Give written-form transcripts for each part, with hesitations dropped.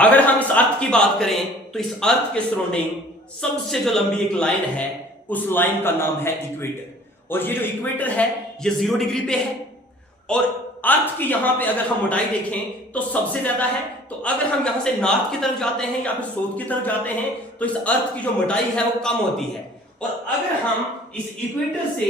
अगर हम इस अर्थ की बात करें तो इस अर्थ के सराउंडिंग सबसे जो लंबी एक लाइन है उस लाइन का नाम है इक्वेटर। और ये जो इक्वेटर है ये 0 डिग्री पे है। और अर्थ की यहां पे अगर हम मोटाई देखें तो सबसे ज्यादा है। तो अगर हम यहां से नॉर्थ की तरफ जाते हैं या फिर साउथ की तरफ जाते हैं तो इस अर्थ की जो मोटाई है वो कम होती है। और अगर हम इस इक्वेटर से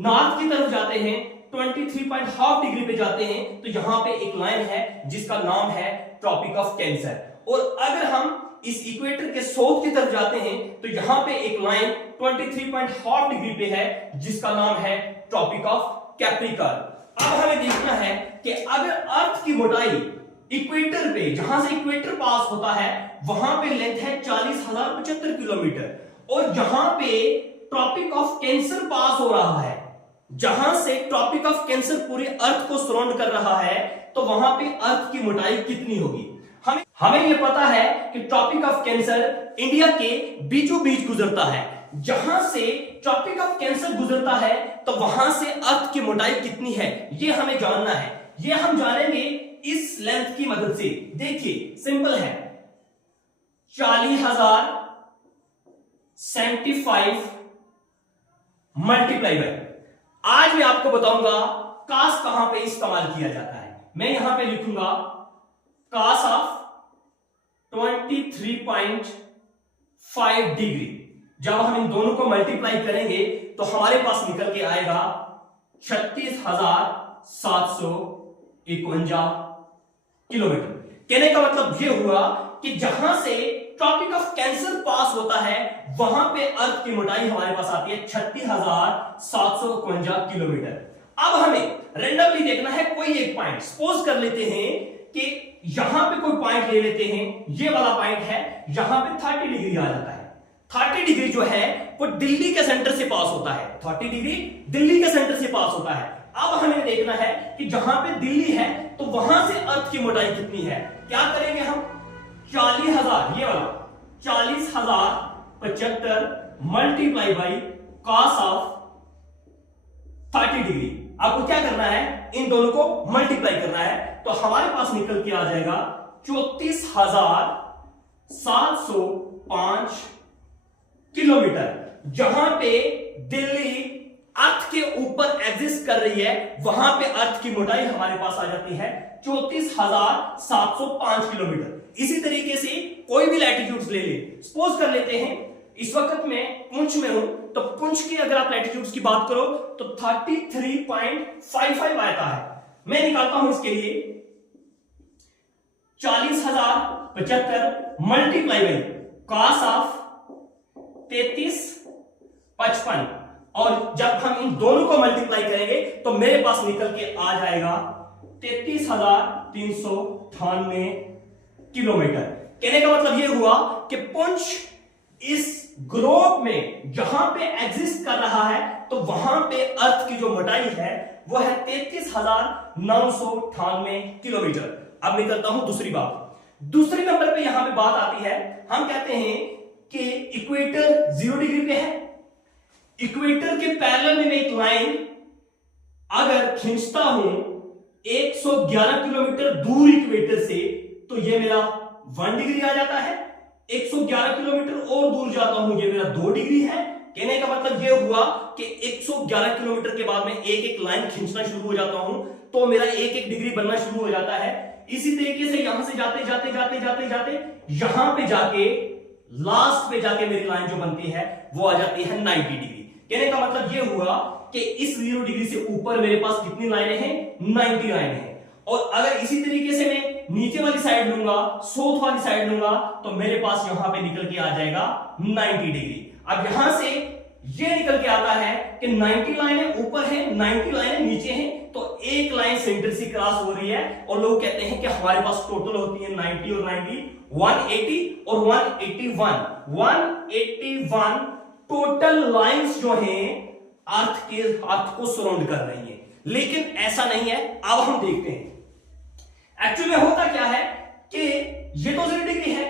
नॉर्थ की तरफ जाते हैं 23.5 डिग्री पे जाते हैं तो यहां पे एक लाइन है जिसका नाम है ट्रॉपिक ऑफ कैंसर। और अगर हम इस इक्वेटर के साउथ की तरफ जाते हैं तो यहां पे एक लाइन 23.5 डिग्री पे है जिसका नाम है ट्रॉपिक ऑफ कैप्रिकॉर्न। अब हमें देखना है कि अगर अर्थ की मोटाई इक्वेटर पे जहां से इक्वेटर पास होता है वहां पे लेंथ है 40,075 किलोमीटर और जहां पे ट्रॉपिक ऑफ कैंसर पास हो रहा है, जहां से ट्रॉपिक ऑफ कैंसर पूरे अर्थ को सराउंड कर रहा है तो वहां पे अर्थ की मोटाई कितनी होगी। हमें यह पता है कि ट्रॉपिक ऑफ कैंसर इंडिया के बीचों बीच गुजरता है। जहां से ट्रॉपिक ऑफ कैंसर गुजरता है तो वहां से अर्थ की मोटाई कितनी है ये हमें जानना है। ये हम जानेंगे इस लेंथ की मदद से। देखिए सिंपल है, 40,075 मल्टीप्लाई बाय, आज मैं आपको बताऊंगा कास कहां पे इस्तेमाल किया जाता है। मैं यहां पे लिखूंगा कास ऑफ 23.5 डिग्री। जब हम इन दोनों को मल्टीप्लाई करेंगे तो हमारे पास निकल के आएगा 36,751 किलोमीटर। कहने का मतलब यह हुआ कि जहां से ट्रॉपिक ऑफ कैंसर पास होता है वहां पे अर्थ की मोटाई हमारे पास आती है 36,751 किलोमीटर। अब हमें रेंडमली देखना है कोई एक पॉइंट। सपोज कर लेते हैं कि यहां पे कोई पॉइंट ले लेते हैं, ये वाला पॉइंट है, यहां पे 30 डिग्री आ जाता है। 30 डिग्री जो है वो दिल्ली के सेंटर से पास होता है। 30 डिग्री दिल्ली के सेंटर से पास होता है। अब हमें देखना है कि जहां पे दिल्ली है तो वहां से अर्थ की मोटाई कितनी है। क्या करेंगे हम, 40,000 ये वाला 40,075 multiply by cos of 30 degree. आपको क्या करना है, इन दोनों को मल्टीप्लाई करना है तो हमारे पास निकल के आ जाएगा 34,705 किलोमीटर। जहां पे दिल्ली अर्थ के ऊपर एग्जिस्ट कर रही है वहां पे अर्थ की मोटाई हमारे पास आ जाती है 34,705 किलोमीटर। इसी तरीके से कोई भी लैटिट्यूड्स ले ले। सपोज कर लेते हैं इस वक्त मैं पुंछ में हूं तो पुंछ की अगर आप लैटिट्यूड्स की बात करो तो 33.55 आता है। मैं निकालता हूं इसके लिए 40,075 मल्टीप्लाई बाई कॉस ऑफ 33.55 और जब हम इन दोनों को मल्टीप्लाई करेंगे तो मेरे पास निकल के आ जाएगा 33,398 किलोमीटर। कहने का मतलब यह हुआ कि पुंछ इस ग्लोब में जहां पे एग्जिस्ट कर रहा है तो वहां पे अर्थ की जो मोटाई है वो है 33,998 किलोमीटर। अब मैं करता हूं दूसरी बात। दूसरे नंबर पे यहां पे बात आती है, हम कहते हैं कि इक्वेटर 0 डिग्री पे है। इक्वेटर के पैरेलल में मैं एक लाइन अगर खींचता हूं 111 किलोमीटर दूर इक्वेटर से तो ये मेरा 1 डिग्री आ जाता है। 111 किलोमीटर और दूर जाता हूं ये मेरा 2 डिग्री है। कहने का मतलब यह हुआ कि 111 किलोमीटर के बाद में एक एक लाइन खींचना शुरू हो जाता हूं तो मेरा एक एक डिग्री बनना शुरू हो जाता है। इसी तरीके से यहां से जाते जाते जाते जाते जाते यहां पे जाके लास्ट पे जाके मेरी लाइन जो बनती है वो आ जाती है 90 डिग्री। कहने का मतलब यह हुआ कि इस 0 डिग्री से ऊपर मेरे पास कितनी लाइनें हैं, 90 लाइनें हैं। और अगर इसी तरीके से मैं नीचे वाली साइड लूंगा, साउथ वाली साइड लूंगा तो मेरे पास यहां पे निकल के आ जाएगा 90 डिग्री। अब यहां से ये निकल के आता है कि 90 लाइनें ऊपर है, 90 लाइनें नीचे हैं तो एक लाइन सेंटर से क्रॉस हो रही है और लोग कहते हैं कि हमारे पास टोटल होती है 90 और 90 180 और 181 टोटल लाइंस जो हैं अर्थ को सराउंड कर रही हैं। लेकिन ऐसा नहीं है। अब हम देखते हैं एक्चुअली में होता क्या है कि ये तो 0 डिग्री है,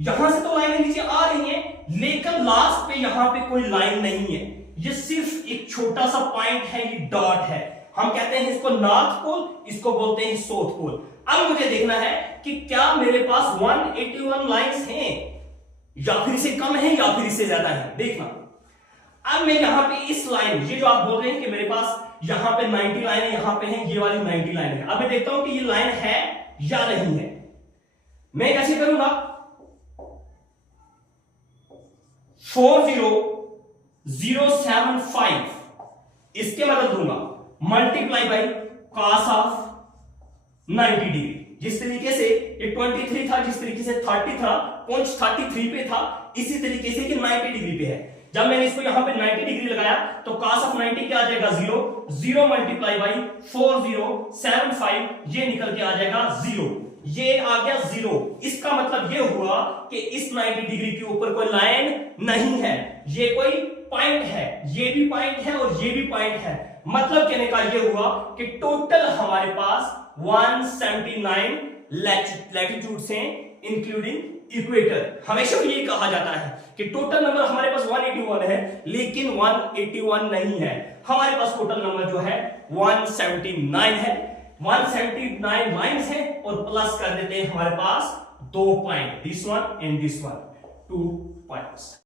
यहां से तो लाइनें नीचे आ रही हैं लेकिन लास्ट पे यहां पे कोई लाइन नहीं है। ये सिर्फ एक छोटा सा पॉइंट है, ये डॉट है। हम कहते हैं इसको नॉर्थ पोल, इसको बोलते हैं साउथ पोल। अब मुझे देखना है कि क्या मेरे पास 181 लाइंस हैं या फिर इससे कम है या फिर इससे ज्यादा है। देखना, अब मैं यहां पे इस लाइन, ये जो आप बोल रहे हैं कि मेरे पास यहां पे 90 लाइन है, यहां पे है ये वाली 90 लाइन है, अब मैं देखता हूं कि ये लाइन है या नहीं है। मैं कैसे करूंगा, 40075 इसके मदद दूंगा, multiply by cos of 90 degree. जिस तरीके से ये 23 था, जिस तरीके से 30 था, पॉइंट 33 पे था, इसी तरीके से कि 90 डिग्री पे है। जब मैंने इसको यहां पे 90 डिग्री लगाया तो cos ऑफ 90 क्या आ जाएगा, 0 मल्टीप्लाई बाई 4075, ये निकल के आ जाएगा 0, ये आ गया 0। इसका मतलब ये हुआ कि इस 90 डिग्री के ऊपर कोई लाइन नहीं है, ये कोई पॉइंट है, ये भी पॉइंट है और ये भी पॉइंट है। मतलब कहने का ये हुआ कि टोटल हमारे पास 179 लैटिट्यूड्स हैं इंक्लूडिंग इक्वेटर। हमेशा ये कहा जाता है कि टोटल नंबर हमारे पास 181 है, लेकिन 181 नहीं है, हमारे पास टोटल नंबर जो है 179 है। 179 लाइंस है और प्लस कर देते हैं हमारे पास 2 point, this one and this one, 2 points.